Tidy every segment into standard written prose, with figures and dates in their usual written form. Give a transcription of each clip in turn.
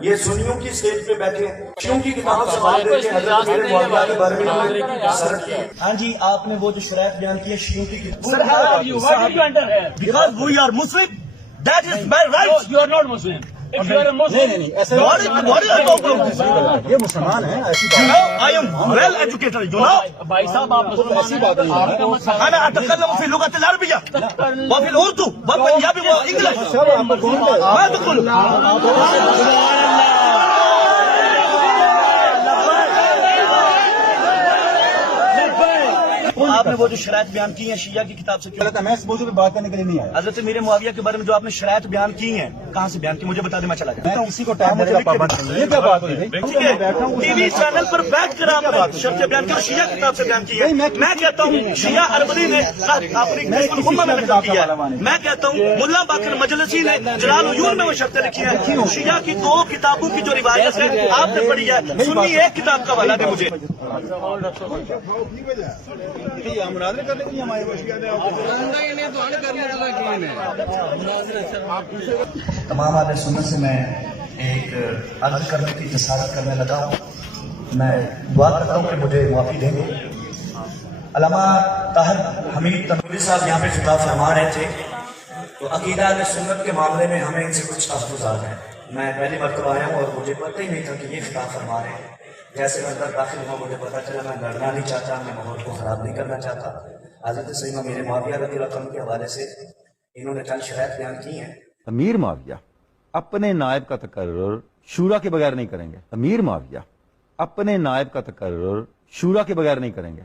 یہ سنیوں کی اسٹیج پہ بیٹھے شیعوں کی کتاب سوال دے کے حضرت میرے معاویہ کے بارے میں سرد کی. ہاں جی آپ نے وہ جو شرائط بیان کی ہے شیعوں کی because we are Muslim, that is my right. You are not Muslim. If you are a Muslim, یہ مسلمان ہیں ایسی You know, I am well educated, you know. بھائی صاحب آپ مسلمان ہیں. آپ کا مسئلہ أنا أتكلم في اللغة العربية وفي الأردو والبنجابي والإنجليزي. ما تقول؟ آپ نے وہ جو شرائط بیان کی ہیں شیعہ کی کتاب سے کیوں؟ میں اس موضوع پہ بات کرنے کے لیے نہیں آیا. حضرت میرے معاویہ کے بارے میں جو آپ نے شرائط بیان کی ہیں کہاں سے بیان کی مجھے بتا دیں میں چلا جاتا میں کسی کو ٹائم دینے کا پابند نہیں. یہ کیا بات ہوئی بھائی؟ ٹھیک ہے ٹی وی چینل پر بیٹھ کر آپ نے شرط بیان کی اور شیعہ کتاب سے بیان کی ہے. میں کہتا ہوں شیعہ اربلی نے اپنی الامہ میں نقل کیا ہے. میں کہتا ہوں ملا باقر مجلسی نے جلال العیون میں وہ شرطیں لکھی ہیں. شیعہ کی 2 کتابوں کی جو روایت ہے آپ نے پڑھی ہے سنی ایک کتاب کا حوالہ دیں مجھے. تمام اہل سنت سے میں ایک عرض کرنے کی جسارت کرنے لگا ہوں. میں دعا کرتا ہوں کہ مجھے معافی دیں گے. علامہ طاہر حمید تنوری صاحب یہاں پہ خطاب فرما رہے تھے تو عقیدہ اہل سنت کے معاملے میں ہمیں ان سے کچھ تحفظات ہیں. میں پہلی مرتبہ آیا ہوں اور مجھے پتہ ہی نہیں تھا کہ یہ خطاب فرما رہے ہیں. جیسے میں اندر داخل ہوا مجھے پتا چلا میں لڑنا نہیں چاہتا, میں ماحول کو خراب نہیں کرنا چاہتا. حضرت سیدنا میرے معاویہ رضی اللہ عنہ کے حوالے سے انہوں نے چند شرائط بیان کی ہیں. امیر معاویہ اپنے نائب کا تقرر شورا کے بغیر نہیں کریں گے. امیر معاویہ اپنے نائب کا تقرر شورا کے بغیر نہیں کریں گے.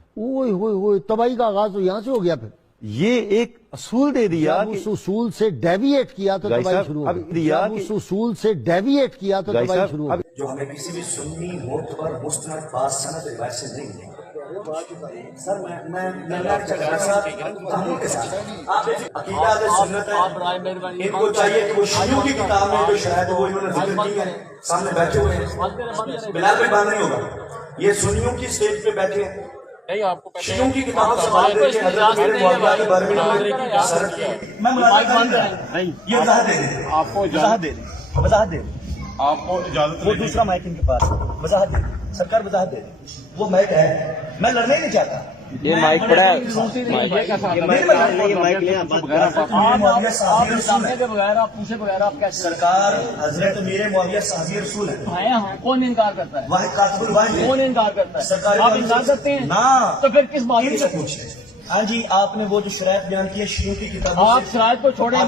تباہی کا آغاز تو یہاں سے ہو گیا. پھر یہ ایک اصول دے دیا کہ اس اصول سے ڈیویٹ کیا تو تباہی شروع ہو گئی. اس اصول سے ڈیویٹ کیا تو تباہی شروع ہو گئی. جو ہمیں کسی بھی سنی معتبر مستند پاس سند روایت سے نہیں ملے. سر میں عقیدہ اہل سنت ہے ان کو چاہیے کہ وہ شیعوں کی کتاب میں جو شرائط وہ انہوں نے ذکر کی ہے سامنے بیٹھے ہوئے ہیں. بلال بھائی بات نہیں ہوگا. یہ سنیوں کی اسٹیج پہ بیٹھے ہیں شیعوں کی کتاب سوال دے کے حضرت میرے معاویہ کے بارے میں سرد کی. میں یہ وضاحت دے دیں آپ کو وضاحت دے دیں وضاحت دے دیں آپ کو اجازت وہ دوسرا مائک ان کے پاس وضاحت دے دیں سرکار وضاحت دے دیں. وہ مائک ہے میں لڑنے نہیں چاہتا. یہ مائک پڑا ہے سرکار حضرت میرے معاویہ صحابی رسول ہے. کون انکار کرتا ہے؟ واحد کاتب الواحد کون انکار کرتا ہے؟ سرکار آپ انکار کرتے ہیں نہ تو پھر کس بات ان سے پوچھے. ہاں جی آپ نے وہ جو شرائط بیان کی ہے شیعوں کی کتابوں آپ شرائط کو چھوڑیں. آپ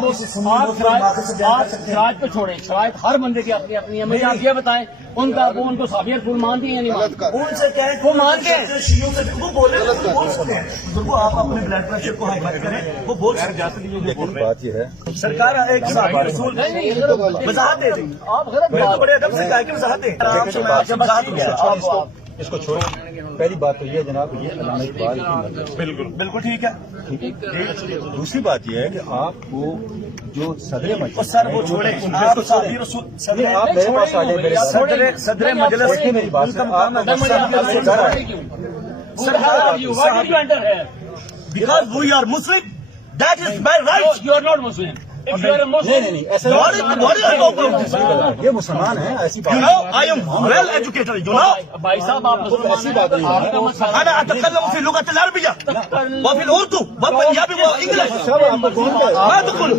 شرائط کو چھوڑیں. شرائط ہر بندے کی اپنی اپنی ہے. مجھے آپ یہ بتائیں ان کا وہ ان کو صحابی رسول مانتی ہیں یا نہیں مانتی؟ ان سے کہیں وہ مانتے ہیں شیعوں سے وہ بولے بول سکتے ہیں. بزرگوں آپ اپنے بلڈ پریشر کو ہائی مت کریں وہ بول سکتے ہیں. بات یہ ہے سرکار ایک صحابی رسول وضاحت دے دیں. آپ غلط میں تو بڑے ادب سے کہا کہ وضاحت دیں. آرام سے اس کو چھوڑیں. پہلی بات تو یہ جناب یہ علامہ اقبال بالکل ٹھیک ہے. دوسری بات یہ ہے کہ آپ کو جو صدر مجلس سر وہ چھوڑیں آپ صحابی رسول آپ میرے پاس آ جائیں میرے صدر مجلس دیکھیے میری بات سے because we are Muslim, that is my right. You are not Muslim. If you are a Muslim, یہ مسلمان ہیں ایسی You know, I am well educated, you know. بھائی صاحب آپ مسلمان ہیں. آپ کا مسئلہ أنا أتكلم في اللغة العربية وفي الأردو والبنجابي والإنجليزي. ما تقول؟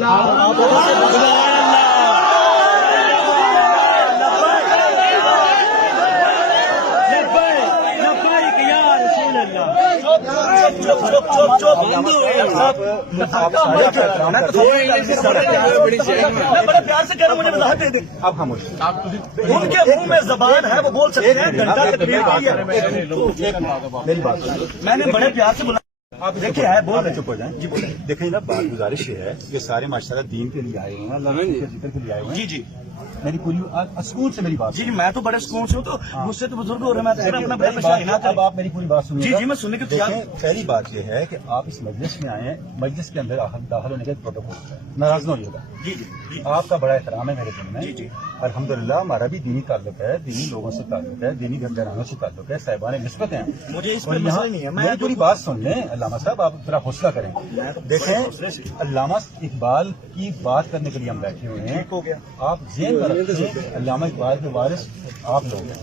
بڑے پیار سے کہہ رہا ہوں مجھے وضاحت دے دیں. اب خاموش ان کے منہ میں زبان ہے وہ بول سکتے ہیں. گھنٹہ تقریر کی ہے. میری بات میں نے بڑے پیار سے بولا. آپ دیکھیے ہے بول رہے چپ ہو جائیں. جی بولیں. دیکھیں نا بات گزارش یہ ہے کہ سارے ماشاء اللہ دین کے لیے آئے ہوئے ہیں اللہ کے ذکر کے لیے آئے ہوئے ہیں. جی جی میری پوری سکون سے میری بات جی میں تو بڑے سکون سے ہوں تو مجھ سے تو بزرگ ہو رہے ہیں. میں اپنا بڑا پریشان. اب آپ میری پوری بات سنیے. جی جی میں سننے کے تیار. پہلی بات یہ ہے کہ آپ اس مجلس میں آئے ہیں. مجلس کے اندر داخل ہونے کا پروٹوکول ہے. ناراض نہ ہوئیے گا. جی جی آپ کا بڑا احترام ہے میرے دل میں. جی جی الحمدللہ ہمارا بھی دینی تعلق ہے. دینی لوگوں سے تعلق ہے. دینی گھرانوں سے تعلق ہے. صاحبان نسبت ہیں. مجھے اس پر مسئلہ نہیں ہے. میری پوری بات سن لیں. علامہ صاحب آپ ذرا حوصلہ کریں. دیکھیں علامہ اقبال کی بات کرنے کے لیے ہم بیٹھے ہوئے ہیں. ہو گیا آپ ذہن کا علامہ اقبال کے وارث آپ لوگ ہیں،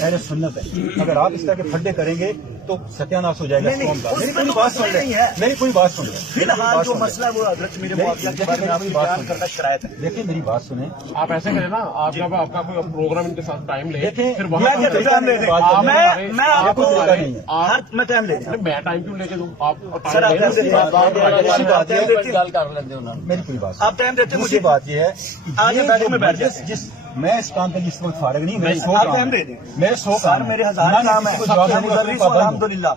اہل سنت ہے. اگر آپ اس طرح کے پھڈے کریں گے تو ستیاناش ہو جائے گا قوم کا. میری کوئی بات سن لیں، میری کوئی بات سن لیں. فی الحال جو مسئلہ ہے وہ حضرت میرے معاویہ کے بارے میں آپ کو بیان کرنا شرائط ہے. دیکھیں میری بات سنیں. آپ ایسے کریں نا، آپ کا کوئی پروگرام ان کے ساتھ ٹائم لے، دیکھیں پھر میں وہاں ٹائم لے دیں، میں آپ کو میں ٹائم لے دوں. میں ٹائم کیوں لے کے دوں؟ آپ سر آپ ٹائم دیتے میری کوئی بات آپ ٹائم دیتے مجھے بات یہ ہے آج یہ بیٹھک جو میں بیٹھ مجلس جائیں. جس میں اس کام کے لیے اس وقت فارغ نہیں، میرے 100 آپ کام ٹائم دے ہیں. دیں. میرے 100 سر میرے ہزار کام ہے، الحمدللہ.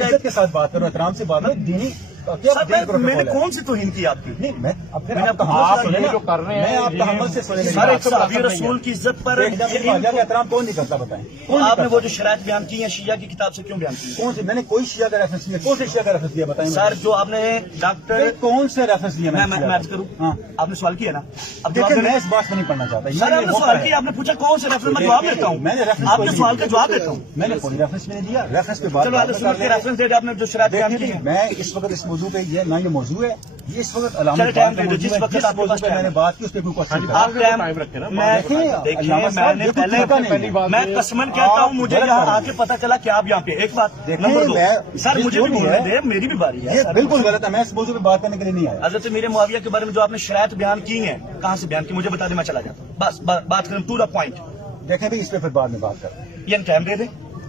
عزت کے ساتھ بات کروں، احترام سے بات کروں. دینی میں نے کون سی توہین کی آپ کی؟ نہیں میں آپ جو کر رہے ہیں، میں آپ تحمل سے سنیں. سر ایک صحابی رسول کی عزت پر احترام کون نہیں کرتا بتائیں؟ آپ نے وہ جو شرائط بیان کی ہیں شیعہ کی کتاب سے کیوں بیان کی؟ کون سے؟ میں نے کوئی شیعہ کا ریفرنس نہیں، کون سے شیعہ کا ریفرنس دیا بتائیں؟ سر جو آپ نے ڈاکٹر کون سے ریفرنس دیا میں عرض کروں، ہاں آپ نے سوال کیا نا، اب دیکھیں میں اس بات کو نہیں پڑھنا چاہتا. سر آپ نے سوال کیا، آپ نے پوچھا کون سے ریفرنس، میں جواب دیتا ہوں. میں نے ریفرنس آپ کے سوال کا جواب دیتا ہوں. میں نے کوئی ریفرنس میں نہیں دیا. ریفرنس پہ بات چلو آپ نے ریفرنس دے دیا، آپ نے جو شرائط بیان کی ہے. میں اس وقت اس موضوع پہ یہ نہ یہ موضوع ہے، یہ اس وقت علامہ چلے ٹائم دے دو، جس وقت آپ کے موضوع پاس پہ میں نے بات کی اس پہ کوئی کوشچن آپ ٹائم رکھے نا. میں نے پہلے میں قسمن کہتا ہوں، مجھے یہاں آ کے پتا چلا کہ آپ یہاں پہ ایک بات نمبر 2 سر مجھے بھی بولنے دیں، میری بھی باری ہے. یہ بالکل غلط ہے. میں اس موضوع پہ بات کرنے کے لیے نہیں آیا. حضرت میرے معاویہ کے بارے میں جو آپ نے شرائط بیان کی ہیں کہاں سے بیان کی مجھے بتا دیں، میں چلا جاتا ہوں. بس بات کریں ٹو دا پوائنٹ. دیکھیں بھی اس پہ پھر بعد میں بات کریں. یہ ٹائم دے دیں.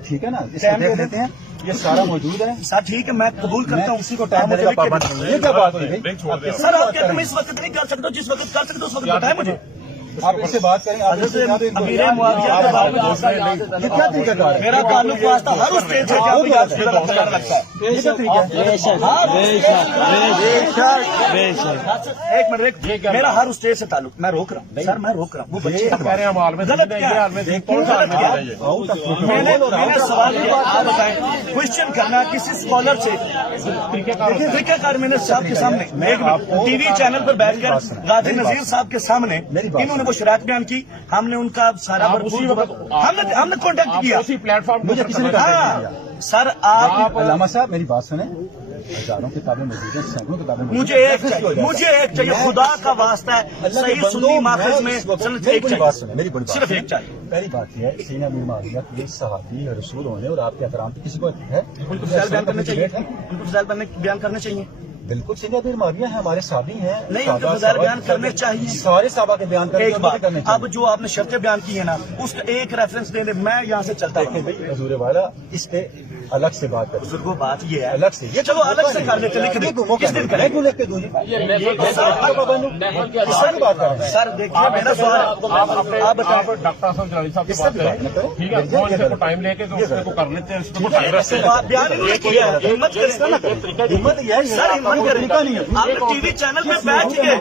ٹھیک ہے نا، اس کو دیکھ لیتے ہیں. یہ سارا موجود ہے سر ٹھیک ہے، میں قبول کرتا میں ہوں. کسی کو ٹائم دینے کا پابند نہیں ہوں. یہ کیا بات ہوئی بھائی؟ سر آپ کہتے ہیں میں اس وقت نہیں کر سکتا، جس وقت کر سکتا اس وقت بتائیں مجھے. آپ اس سے بات کریں. امیر معاویہ کے بارے میں یہ کیا طریقہ کار ہے؟ میرا تعلق واسطہ ہر اس اسٹیج سے کیا آپ کو یاد رکھتا ہے. یہ کیا طریقہ ہے؟ ایک منٹ، میرا ہر اسٹیج سے تعلق. میں روک رہا ہوں سر، میں روک رہا ہوں. وہ بچے کہہ رہے ہیں ہم عالم غلط کیا ہے؟ میں نے سوال کیا، آپ بتائیں. کوشچن کرنا کسی اسکالر سے طریقہ کار میں نے صاحب کے سامنے ایک ٹی وی چینل پر بیٹھ کر غازی نذیر صاحب کے سامنے انہوں نے وہ شرائط بیان کی. ہم نے ان کا سارا ہم نے کانٹیکٹ کیا. اسی پلیٹ فارم مجھے کسی نے کہا سر آپ علامہ صاحب میری بات سنیں. ہزاروں کتابیں موجود ہیں، سینکڑوں کتابیں موجود ہیں. مجھے ایک چاہیے، خدا کا واسطہ ہے. صحیح سنی ماخذ میں میری بات سنیں. میری بڑی بات صرف ایک چاہیے. پہلی بات یہ ہے سیدنا امیر معاویہ کے صحابی رسول ہونے اور آپ کے احترام پہ کسی کو ہے ان کو فضائل بیان کرنے چاہیے، ان کو فضائل بیان کرنے چاہیے. بالکل سیدنا امیر معاویہ ہیں، ہمارے صحابی ہیں. نہیں، ان کے فضائل بیان کرنے چاہیے. سارے صحابہ کے بیان کرنے ایک بات، اب جو آپ نے شرطیں بیان کی ہیں نا اس کا ایک ریفرنس دے دیں، میں یہاں سے چلتا ہوں. حضور والا اس پہ الگ سے بات کریں. بزرگوں بات یہ ہے الگ سے، یہ چلو الگ سے کر لیتے، لکھ دیں کس دن کریں. کیوں لکھ کے دوں؟ سر دیکھیے میرا سوال آپ بتائیں. ڈاکٹر حسن جلالی صاحب سے بات کریں، ٹھیک ہے؟ وہ اس کو ٹائم لے کے اس کو کر لیتے ہیں، اس کو ٹائم رکھتے ہیں. آپ بیان انہوں نے کیا ہے، ہمت کریں. ہمت یہ ہے سر ہمت کریں. آپ نے ٹی وی چینل پہ بیٹھ کے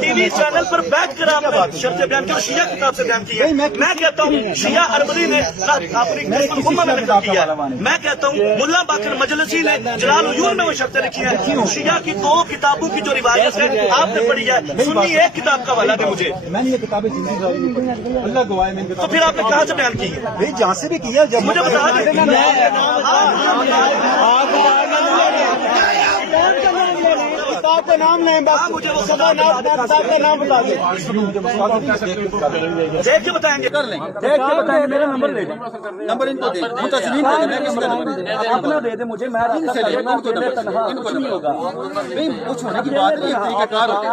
ٹی وی چینل پر بیٹھ کر آپ نے شرطیں بیان کی اور شیعہ کتاب سے بیان کی ہے. میں کہتا ہوں شیعہ اربلی نے اپنی امہ میں نقل کیا ہے. میں کہتا ہوں ملا باقر مجلسی نے جلال العیون میں وہ شرطیں لکھی ہیں. شیعہ کی 2 کتابوں کی جو روایت ہے آپ نے پڑھی ہے، سنی ایک کتاب کا حوالہ دے مجھے. میں نے یہ کتابیں زندگی گزاری نہیں پڑھی. اللہ گواہ ہے میں تو پھر آپ نے کہاں سے بیان کی ہے؟ جہاں سے بھی کیا جب مجھے بتا دیں. کتاب کا نام لیں، مجھے وہ کتاب کا نام بتا دیں. دیکھ کے بتائیں گے، دیکھ کے بتائیں گے. میرا نمبر دے دیں، نمبر ان کو دیں، متسلیم کو دیں. اپنا دے دیں مجھے، میں کچھ نہیں ہوگا. کچھ ہونے کی بات نہیں، طریقہ کار ہوتا ہے.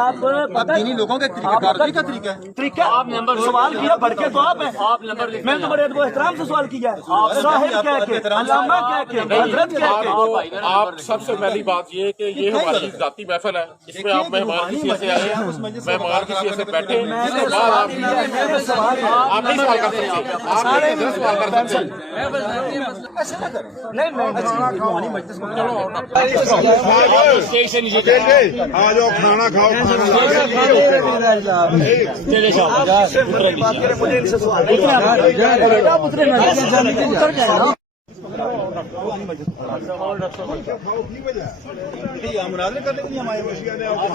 اب دینی لوگوں کا طریقہ کار ہوتا ہے. طریقہ ہے طریقہ. آپ نمبر سوال کیا بڑھ کے تو آپ ہیں. میں نے تو بڑے ادب و احترام سے سوال کیا ہے، صاحب کہہ کے، علامہ کہہ کے، حضرت کہہ کے. آپ سب سے پہلی بات یہ کہ یہ ہماری ذاتی محفل ہے، اس میں آپ مہمان کی حیثیت سے آئے ہیں، مہمان کی حیثیت سے بیٹھے. اس کے بعد آپ نہیں سوال کر سکتے، آپ نہیں سوال کر سکتے. آ جاؤ کھانا کھاؤ. مناظرے کرنے کے لیے ہمارے آپ